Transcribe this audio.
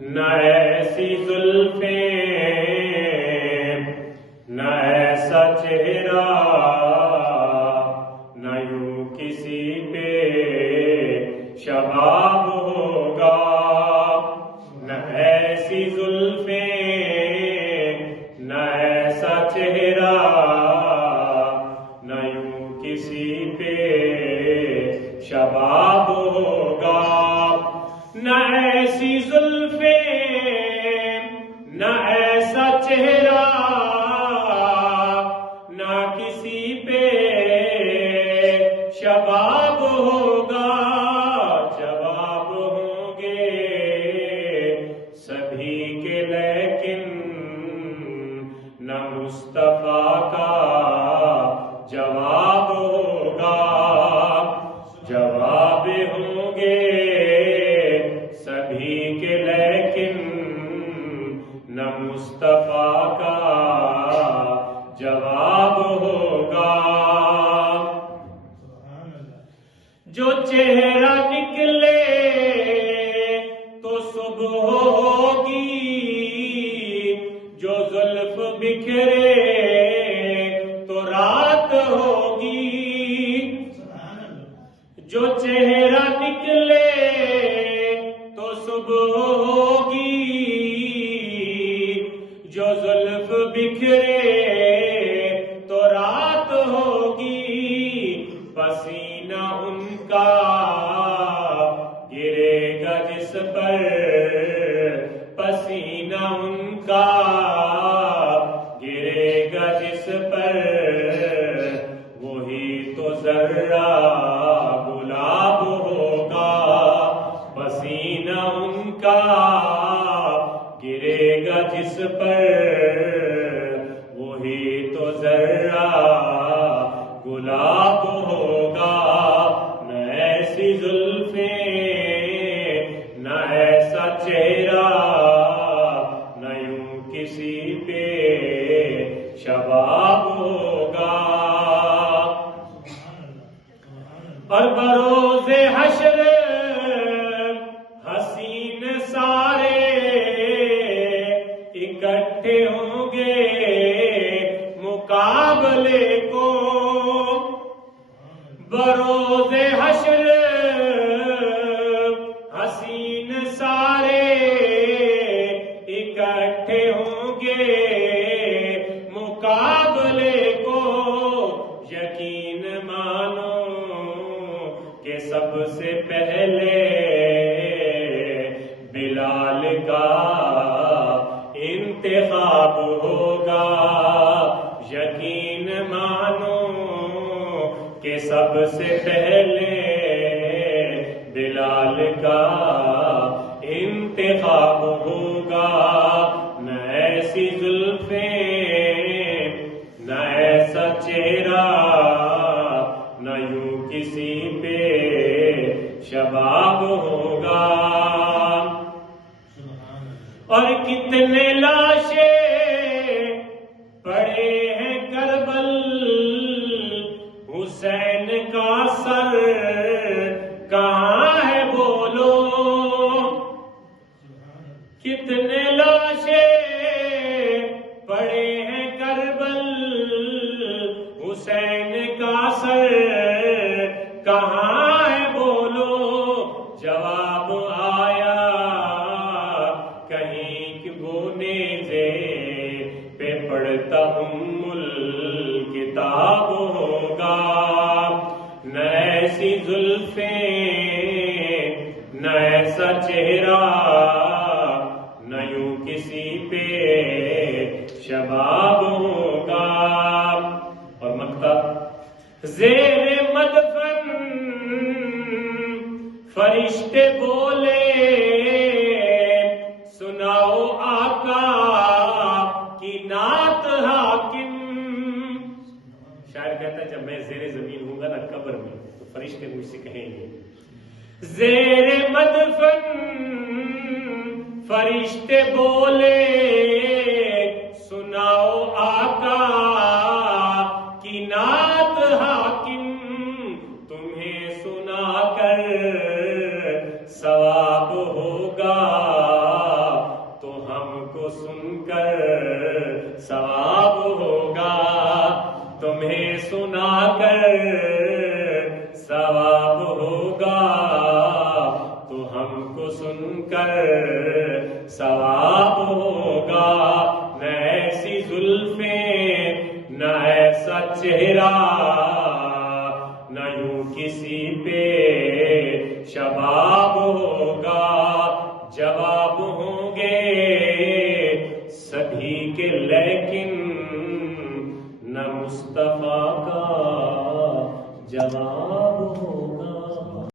نہ ایسی زلفیں نہ ایسا چہرہ نہ یوں کسی پہ شباب ہوگا نہ ایسی زلفیں نہ ایسا چہرہ نہ یوں کسی پہ شباب ہوگا نہ ایسی زلفیں نہ ایسا چہرہ نہ کسی پہ شباب ہوگا جواب ہوں گے سبھی کے لیکن نہ مصطفیٰ کا جواب ہوگا جواب ہوں گے سبھی کے لیکن نہ مصطفیٰ کا جواب ہوگا جو چہرہ نکلے تو صبح ہوگی جو زلف بکھرے تو رات ہوگی جو چہرہ نکلے تو صبح ہوگی جو زلف بکھرے تو رات ہوگی پسینہ ان کا گرے گا جس پر پسینہ ان کا گرے گا جس پر وہی تو ذرہ گلاب ہوگا پسینہ ان کا گرے گا جس پر وہی تو ذرہ گلاب ہوگا نہ ایسی زلفیں نہ ایسا چہرہ نہ یوں کسی پہ شباب ہوگا اور بروز حشر حسین سارے اکٹھے ہوں گے مقابلے کو بروز حشر حسین سارے اکٹھے ہوں گے مقابلے کو یقین مانو کہ سب سے پہلے بلال کا انتخاب ہوگا یقین مانو کہ سب سے پہلے بلال کا انتخاب ہوگا نہ ایسی زلفیں نہ ایسا چہرہ نہ یوں کسی پہ شباب ہوگا اور کتنے لاشیں پڑے ہیں کربل حسین کا سر کہاں ہے بولو کتنے لاشیں پڑے ہیں کربل حسین کا سر کہاں ہے بولو جواب آیا کہیں کہ وہ نیزے پہ پڑھتا الکتاب ہوگا نہ ایسی زلفیں نہ ایسا چہرہ نہ یوں کسی پہ شباب ہوگا اور مقطع زیر مدفن فرشتے بولے سناؤ آقا کی نعت حاکم شاعر کہتا ہے جب میں زیر زمین ہوں گا نا قبر میں تو فرشتے مجھ سے کہیں گے زیر مدفن فرشتے بولے سناؤ آقا کی نعت حاکم تمہیں سنا کر ثواب ہوگا چہرہ نہ یوں کسی پہ شباب